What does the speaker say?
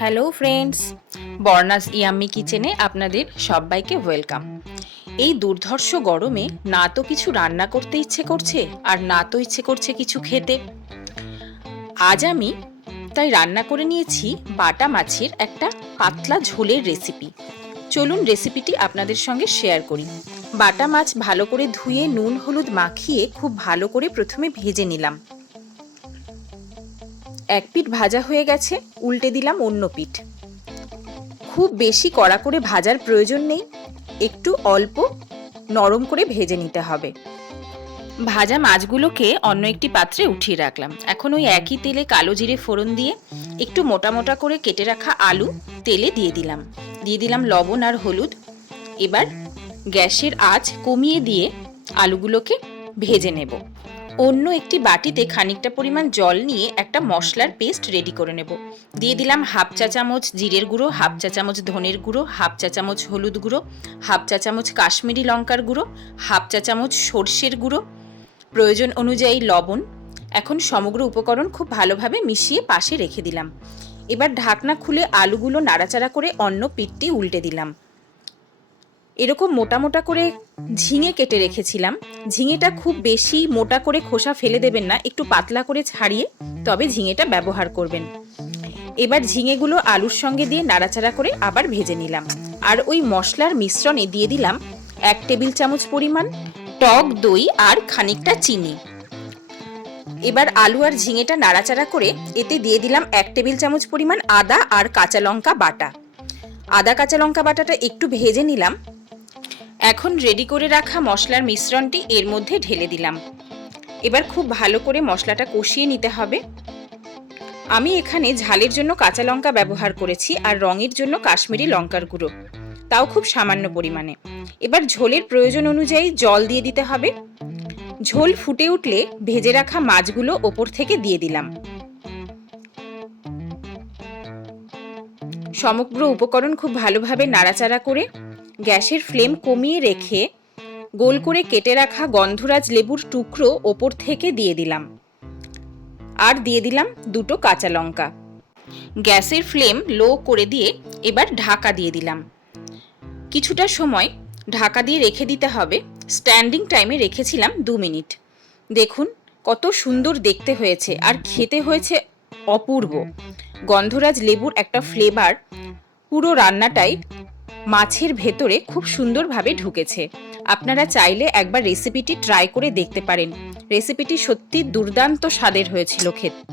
Hello friends, বর্ণাস yummy কিচেনে আপনাদের সবাইকে ওয়েলকাম। এই দুর্ধর্ষ গরমে না তো কিছু রান্না করতে ইচ্ছে করছে আর না তো ইচ্ছে করছে কিছু খেতে। আজ আমি তাই রান্না করে নিয়েছি বাটা মাছের একটা পাতলা ঝোলের রেসিপি। চলুন রেসিপিটি আপনাদের সঙ্গে শেয়ার করি। বাটা মাছ ভালো করে ধুয়ে নুন হলুদ মাখিয়ে খুব ভালো করে প্রথমে ভেজে নিলাম। এক পিঠ ভাজা হয়ে গেছে, উল্টে দিলাম অন্য পিঠ। খুব বেশি কড়া করে ভাজার প্রয়োজন নেই, একটু অল্প নরম করে ভেজে নিতে হবে। ভাজা মাছগুলোকে অন্য একটি পাত্রে উঠিয়ে রাখলাম। এখন ওই একই তেলে কালো জিরে ফোড়ন দিয়ে একটু মোটা মোটা করে কেটে রাখা আলু তেলে দিয়ে দিলাম লবণ আর হলুদ। এবার গ্যাসের আঁচ কমিয়ে দিয়ে আলুগুলোকে ভেজে নেব। অন্য একটি বাটিতে খানিকটা পরিমাণ জল নিয়ে একটা মশলার পেস্ট রেডি করে নেব। দিয়ে দিলাম হাফ চা চামচ জিরের গুঁড়ো, হাফ চা চামচ ধনের গুঁড়ো, হাফ চা চামচ হলুদ গুঁড়ো, হাফ চা চামচ কাশ্মীরি লঙ্কার গুঁড়ো, হাফ চা চামচ সর্ষের গুঁড়ো, প্রয়োজন অনুযায়ী লবণ। এখন সমগ্র উপকরণ খুব ভালোভাবে মিশিয়ে পাশে রেখে দিলাম। এবার ঢাকনা খুলে আলুগুলো নাড়াচাড়া করে অন্য পিঠটি উল্টে দিলাম। এরকম মোটা মোটা করে ঝিঙে কেটে রেখেছিলাম। ঝিঙেটা খুব বেশি মোটা করে খোসা ফেলে দেবেন না, একটু পাতলা করে ছাড়িয়ে তবে ঝিঙেটা ব্যবহার করবেন। এবার ঝিঙেগুলো আলুর সঙ্গে দিয়ে নাড়াচাড়া করে আবার ভেজে নিলাম। আর ওই মশলার মিশ্রণে দিয়ে দিলাম 1 টেবিল চামচ পরিমাণ টক দই আর খানিকটা চিনি। এবার আলু আর ঝিঙেটা নাড়াচাড়া করে এতে দিয়ে দিলাম 1 টেবিল চামচ পরিমাণ আদা আর কাঁচা লঙ্কা বাটা। আদা কাঁচা লঙ্কা বাটাটা একটু ভেজে নিলাম। এখন রেডি করে রাখা মশলার মিশ্রণটি এর মধ্যে ঢেলে দিলাম। এবার খুব ভালো করে মশলাটা কষিয়ে নিতে হবে। আমি এখানে ঝালের জন্য কাঁচা লঙ্কা ব্যবহার করেছি আর রঙের জন্য কাশ্মীরি লঙ্কার গুঁড়ো, তাও খুব সামান্য পরিমাণে। এবার ঝোলের প্রয়োজন অনুযায়ী জল দিয়ে দিতে হবে। ঝোল ফুটে উঠলে ভেজে রাখা মাছগুলো ওপর থেকে দিয়ে দিলাম। সমগ্র উপকরণ খুব ভালোভাবে নাড়াচাড়া করে গ্যাসের ফ্লেম কমিয়ে রেখে গোল করে কেটে রাখা গন্ধরাজ লেবুর টুকরো ওপর থেকে দিয়ে দিলাম। আর দিয়ে দিলাম 2টো কাঁচা লঙ্কা। গ্যাসের ফ্লেম লো করে দিয়ে এবার ঢাকা দিয়ে দিলাম। কিছুটা সময় ঢাকা দিয়ে রেখে দিতে হবে। স্ট্যান্ডিং টাইমে রেখেছিলাম 2 মিনিট। দেখুন কত সুন্দর দেখতে হয়েছে আর খেতে হয়েছে অপূর্ব। গন্ধরাজ লেবুর একটা ফ্লেভার পুরো রান্নাটাই মাছের ভেতরে খুব সুন্দরভাবে ঢুকেছে। আপনারা চাইলে একবার রেসিপিটি ট্রাই করে দেখতে পারেন। রেসিপিটি সত্যি দুর্দান্ত স্বাদের হয়েছিল খেতে।